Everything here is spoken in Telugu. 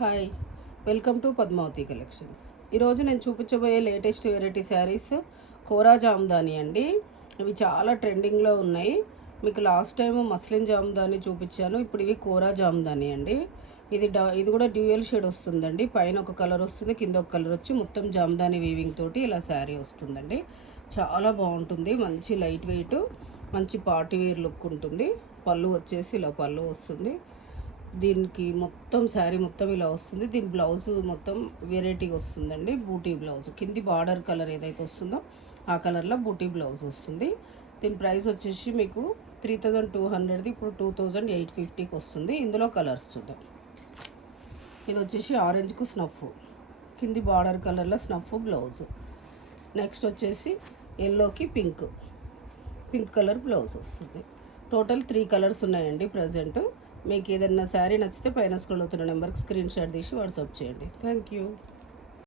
Hi, welcome to Padmavathi collections. ఈరోజు నేను చూపించబోయే latest variety sarees Kora Jamdani అండి. ఇవి చాలా ట్రెండింగ్లో ఉన్నాయి. మీకు లాస్ట్ టైం మస్లిన్ జామ్దాని చూపించాను, ఇప్పుడు ఇవి కోరా జామ్దాని అండి. ఇది కూడా డ్యూయల్ షేడ్ వస్తుందండి. పైన ఒక కలర్ వస్తుంది, కింద ఒక కలర్ వచ్చి మొత్తం జామ్దాని వీవింగ్ తోటి ఇలా శారీ వస్తుందండి. చాలా బాగుంటుంది, మంచి లైట్ వెయిట్, మంచి పార్టీ వేర్ లుక్ ఉంటుంది. పళ్ళు వచ్చేసి ఇలా పళ్ళు వస్తుంది. దీనికి మొత్తం శారీ మొత్తం ఇలా వస్తుంది. దీని బ్లౌజ్ మొత్తం వెరైటీగా వస్తుందండి. బూటీ బ్లౌజ్ కింది బార్డర్ కలర్ ఏదైతే వస్తుందో ఆ కలర్లో బూటీ బ్లౌజ్ వస్తుంది. దీని ప్రైస్ వచ్చేసి మీకు 3200, ఇప్పుడు 2850కి వస్తుంది. ఇందులో కలర్స్ చూద్దాం. ఇది వచ్చేసి ఆరెంజ్కు స్నఫ్, కింది బార్డర్ కలర్లో స్నఫ్ బ్లౌజ్. నెక్స్ట్ వచ్చేసి ఎల్లోకి పింక్ కలర్ బ్లౌజ్ వస్తుంది. టోటల్ 3 కలర్స్ ఉన్నాయండి ప్రజెంట్. మీకు ఏదైనా శారీ నచ్చితే పైన స్క్రోల్ అవుతున్న నెంబర్కి స్క్రీన్ షాట్ తీసి వాట్సాప్ చేయండి. Thank you.